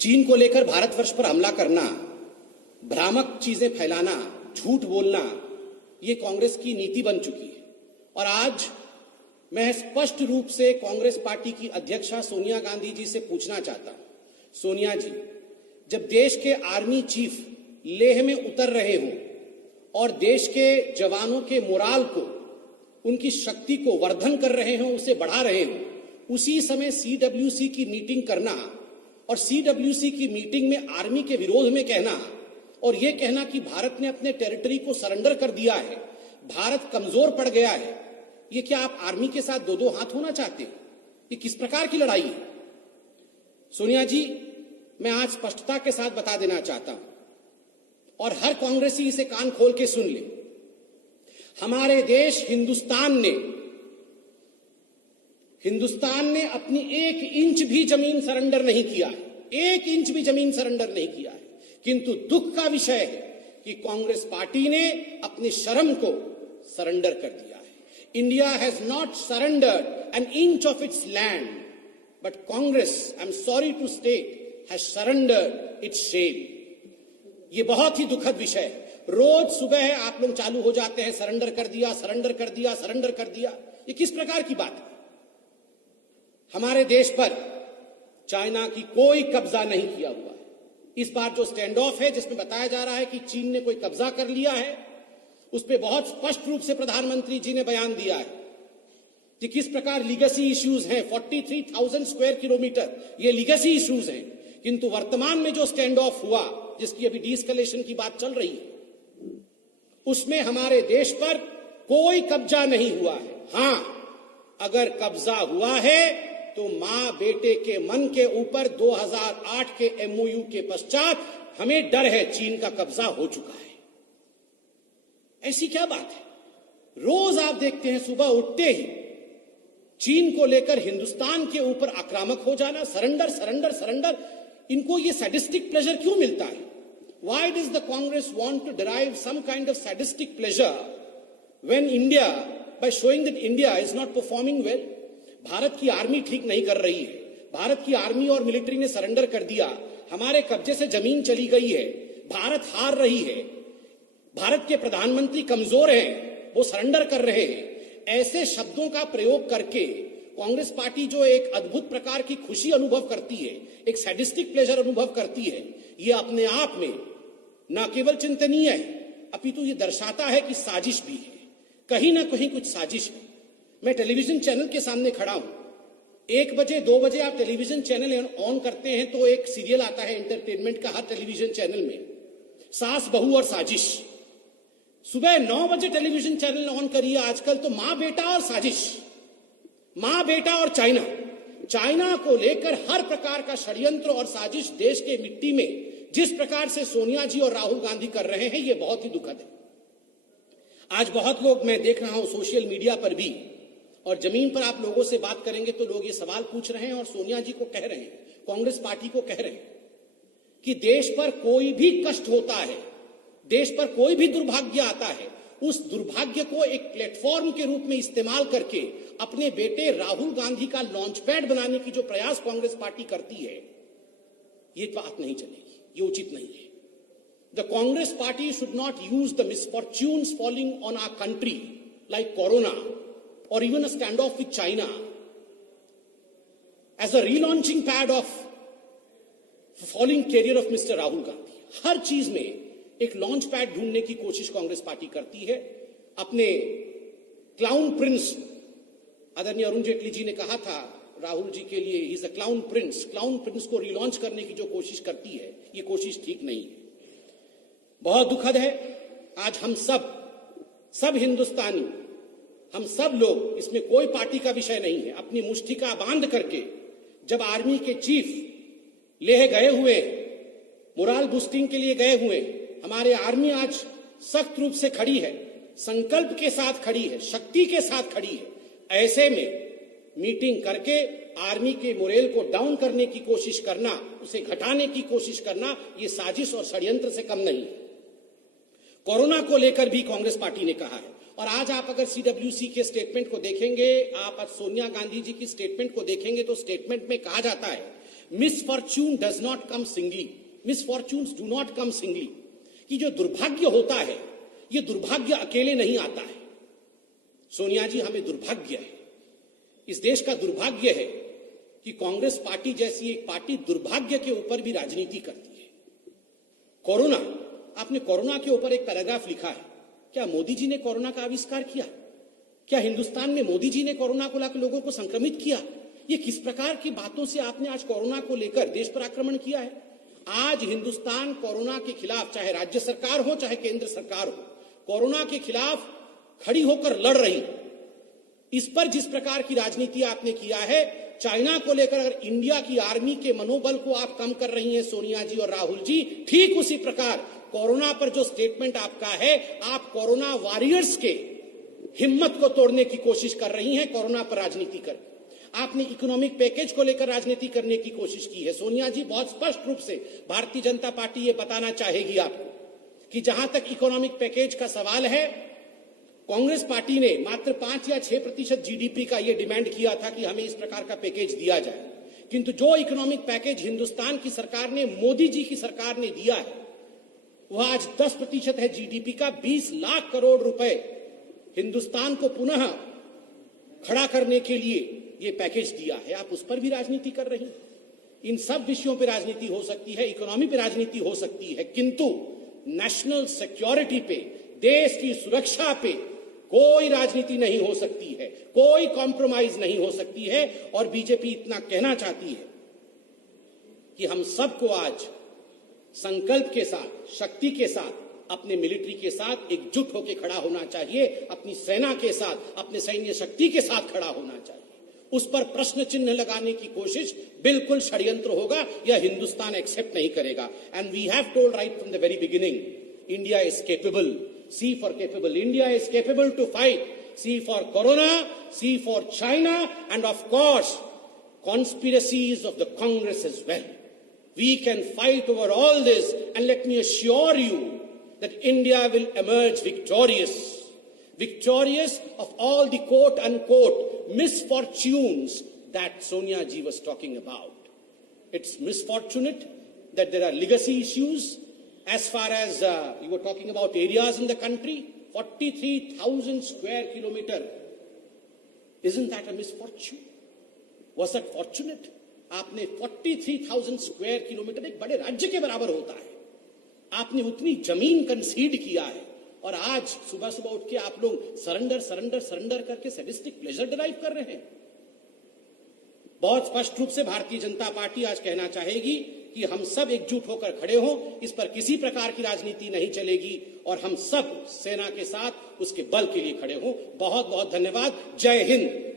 चीन को लेकर भारतवर्ष पर हमला करना, भ्रामक चीजें फैलाना, झूठ बोलना, ये कांग्रेस की नीति बन चुकी है। और आज मैं स्पष्ट रूप से कांग्रेस पार्टी की अध्यक्षा सोनिया गांधी जी से पूछना चाहता हूं, सोनिया जी, जब देश के आर्मी चीफ लेह में उतर रहे हों और देश के जवानों के मोराल को, उनकी शक्ति को वर्धन कर रहे हों, उसे बढ़ा रहे हों, उसी समय सीडब्ल्यूसी की मीटिंग करना और सीडब्ल्यूसी की मीटिंग में आर्मी के विरोध में कहना और यह कहना कि भारत ने अपने टेरिटरी को सरेंडर कर दिया है, भारत कमजोर पड़ गया है, ये क्या आप आर्मी के साथ दो दो हाथ होना चाहते हैं? ये किस प्रकार की लड़ाई है? सोनिया जी, मैं आज स्पष्टता के साथ बता देना चाहता हूं और हर कांग्रेसी इसे कान खोल के सुन ले, हमारे देश हिंदुस्तान ने अपनी 1 इंच भी जमीन सरेंडर नहीं किया है, 1 इंच भी जमीन सरेंडर नहीं किया है। किंतु दुख का विषय है कि कांग्रेस पार्टी ने अपनी शर्म को सरेंडर कर दिया है। India has not surrendered an inch of its land, but Congress, I am sorry to state, has surrendered its shame. ये बहुत ही दुखद विषय है। रोज सुबह आप लोग चालू हो जाते हैं, सरेंडर कर दिया, सरेंडर कर दिया, सरेंडर कर दिया। ये किस प्रकार की बात है? हमारे देश पर चाइना की कोई कब्जा नहीं किया हुआ है। इस बार जो स्टैंड ऑफ है, जिसमें बताया जा रहा है कि चीन ने कोई कब्जा कर लिया है, उस पर बहुत स्पष्ट रूप से प्रधानमंत्री जी ने बयान दिया है कि किस प्रकार लीगेसी इश्यूज हैं। 43,000 स्क्वायर किलोमीटर ये लीगेसी इश्यूज हैं। किंतु वर्तमान में जो स्टैंड ऑफ हुआ, जिसकी अभी डीएस्केलेशन की बात चल रही है, उसमें हमारे देश पर कोई कब्जा नहीं हुआ है। हां, अगर कब्जा हुआ है तो मां बेटे के मन के ऊपर 2008 के एमओयू के पश्चात हमें डर है, चीन का कब्जा हो चुका है। ऐसी क्या बात है? रोज आप देखते हैं सुबह उठते ही चीन को लेकर हिंदुस्तान के ऊपर आक्रामक हो जाना, सरेंडर सरेंडर सरेंडर। इनको ये सैडिस्टिक प्लेजर क्यों मिलता है? Why does the Congress want to derive some kind of sadistic pleasure when India, by showing that India is not performing well? Bharat की आर्मी ठीक नहीं कर रही है, भारत की आर्मी और मिलिट्री ने सरेंडर कर दिया, हमारे कब्जे से जमीन चली गई है, भारत हार रही है, भारत के प्रधानमंत्री कमजोर हैं, वो सरेंडर कर रहे हैं। ऐसे शब्दों का प्रयोग करके कांग्रेस पार्टी जो एक अद्भुत प्रकार की खुशी अनुभव करती है, एक सैडिस्टिक प्लेजर अनुभव करती है, ये अपने आप में न केवल चिंतनीय है, अपितु ये दर्शाता है कि साजिश भी है, कहीं ना कहीं कुछ साजिश है। मैं टेलीविजन चैनल के सामने खड़ा हूं, 1 बजे 2 बजे आप टेलीविजन चैनल ऑन करते हैं तो एक सीरियल आता है एंटरटेनमेंट का हर टेलीविजन चैनल में, सास बहू और साजिश। सुबह 9 बजे टेलीविजन चैनल ऑन करिए आजकल तो मां बेटा और साजिश, मां बेटा और चाइना को लेकर हर प्रकार का षड्यंत्र और साजिश देश के मिट्टी में जिस प्रकार से सोनिया जी और राहुल गांधी कर रहे हैं, ये बहुत ही दुखद है। आज बहुत लोग, मैं देख रहा हूं सोशल मीडिया पर भी और जमीन पर आप लोगों से बात करेंगे तो लोग ये सवाल पूछ रहे हैं और सोनिया जी को कह रहे हैं, कांग्रेस पार्टी को कह रहे हैं कि देश पर कोई भी कष्ट होता है, देश पर कोई भी दुर्भाग्य आता है, उस दुर्भाग्य को एक प्लेटफॉर्म के रूप में इस्तेमाल करके अपने बेटे राहुल गांधी का लॉन्च पैड बनाने की जो प्रयास कांग्रेस पार्टी करती है, ये बात नहीं चलेगी, ये उचित नहीं है। The Congress party should not use the misfortunes falling on our country like corona और even a stand off with China as a relaunching pad of falling career of mister Rahul Gandhi. हर चीज में एक लॉन्च पैड ढूंढने की कोशिश कांग्रेस पार्टी करती है। अपने क्लाउन प्रिंस, आदरणीय अरुण जेटली जी ने कहा था राहुल जी के लिए, he is a clown Prince को रिलॉन्च करने की जो कोशिश करती है, ये कोशिश ठीक नहीं है, बहुत दुखद है। आज हम सब हिंदुस्तानी, हम सब लोग, इसमें कोई पार्टी का विषय नहीं है, अपनी मुष्टिका बांध करके जब आर्मी के चीफ लेह गए हुए, मोराल बूस्टिंग के लिए गए हुए, हमारे आर्मी आज सख्त रूप से खड़ी है, संकल्प के साथ खड़ी है, शक्ति के साथ खड़ी है। ऐसे में मीटिंग करके आर्मी के मोरेल को डाउन करने की कोशिश करना, उसे घटाने की कोशिश करना, ये साजिश और षड्यंत्र से कम नहीं है। कोरोना को लेकर भी कांग्रेस पार्टी ने कहा है, और आज आप अगर सीडब्ल्यूसी के स्टेटमेंट को देखेंगे, आप आज सोनिया गांधी जी की स्टेटमेंट को देखेंगे तो स्टेटमेंट में कहा जाता है misfortune does not come singly, misfortunes do not come singly. कि जो दुर्भाग्य होता है, ये दुर्भाग्य अकेले नहीं आता है। सोनिया जी, हमें दुर्भाग्य है, इस देश का दुर्भाग्य है कि कांग्रेस पार्टी जैसी एक पार्टी दुर्भाग्य के ऊपर भी राजनीति करती है। कोरोना, आपने कोरोना के ऊपर एक पैराग्राफ लिखा है। क्या मोदी जी ने कोरोना का आविष्कार किया? क्या हिंदुस्तान में मोदी जी ने कोरोना को लाकर लोगों को संक्रमित किया? ये किस प्रकार की बातों से आपने आज कोरोना को लेकर देश पर आक्रमण किया है? आज हिंदुस्तान कोरोना के खिलाफ, चाहे राज्य सरकार हो चाहे केंद्र सरकार हो, कोरोना के खिलाफ खड़ी होकर लड़ रही। इस पर जिस प्रकार की राजनीति आपने किया है, चाइना को लेकर अगर इंडिया की आर्मी के मनोबल को आप कम कर रही हैं सोनिया जी और राहुल जी, ठीक उसी प्रकार कोरोना पर जो स्टेटमेंट आपका है, आप कोरोना वॉरियर्स के हिम्मत को तोड़ने की कोशिश कर रही हैं कोरोना पर राजनीति कर। आपने इकोनॉमिक पैकेज को लेकर राजनीति करने की कोशिश की है। सोनिया जी, बहुत स्पष्ट रूप से भारतीय जनता पार्टी ये बताना चाहेगी आपको कि जहां तक इकोनॉमिक पैकेज का सवाल है, कांग्रेस पार्टी ने मात्र 5 या 6% जीडीपी का यह डिमांड किया था कि हमें इस प्रकार का पैकेज दिया जाए, किंतु जो इकोनॉमिक पैकेज हिंदुस्तान की सरकार ने, मोदी जी की सरकार ने दिया है, वह आज 10% है जीडीपी का। 20 लाख करोड़ रुपए हिंदुस्तान को पुनः खड़ा करने के लिए यह पैकेज दिया है। आप उस पर भी राजनीति कर रही हैं। इन सब विषयों पर राजनीति हो सकती है, इकोनॉमी पर राजनीति हो सकती है, किंतु नेशनल सिक्योरिटी पे, देश की सुरक्षा पे कोई राजनीति नहीं हो सकती है, कोई कॉम्प्रोमाइज नहीं हो सकती है। और बीजेपी इतना कहना चाहती है कि हम सबको आज संकल्प के साथ, शक्ति के साथ, अपने मिलिट्री के साथ एकजुट होकर खड़ा होना चाहिए, अपनी सेना के साथ, अपने सैन्य शक्ति के साथ खड़ा होना चाहिए। उस पर प्रश्न चिन्ह लगाने की कोशिश बिल्कुल षड्यंत्र होगा, यह हिंदुस्तान एक्सेप्ट नहीं करेगा। And we have told right from the very beginning, India is capable. C for capable. India is capable to fight. C for Corona, C for China, and of course, conspiracies of the Congress as well. We can fight over all this, and let me assure you that India will emerge victorious. Victorious of all the quote-unquote misfortunes that Sonia ji was talking about. It's misfortunate that there are legacy issues. As far as you were talking about areas in the country, 43,000 square kilometer. Isn't that a misfortune? Was that fortunate? आपने 43,000 square kilometre, एक बड़े राज्य के बराबर होता है, आपने उतनी जमीन कंसीड किया है, और आज सुबह सुबह उठ के आप लोग सरेंडर करके सैडिस्टिक प्लेजर डिराइव कर रहे हैं। बहुत स्पष्ट रूप से भारतीय जनता पार्टी आज कहना चाहेगी कि हम सब एकजुट होकर खड़े हों, इस पर किसी प्रकार की राजनीति नहीं चलेगी, और हम सब सेना के साथ उसके बल के लिए खड़े हों। बहुत बहुत धन्यवाद। जय हिंद।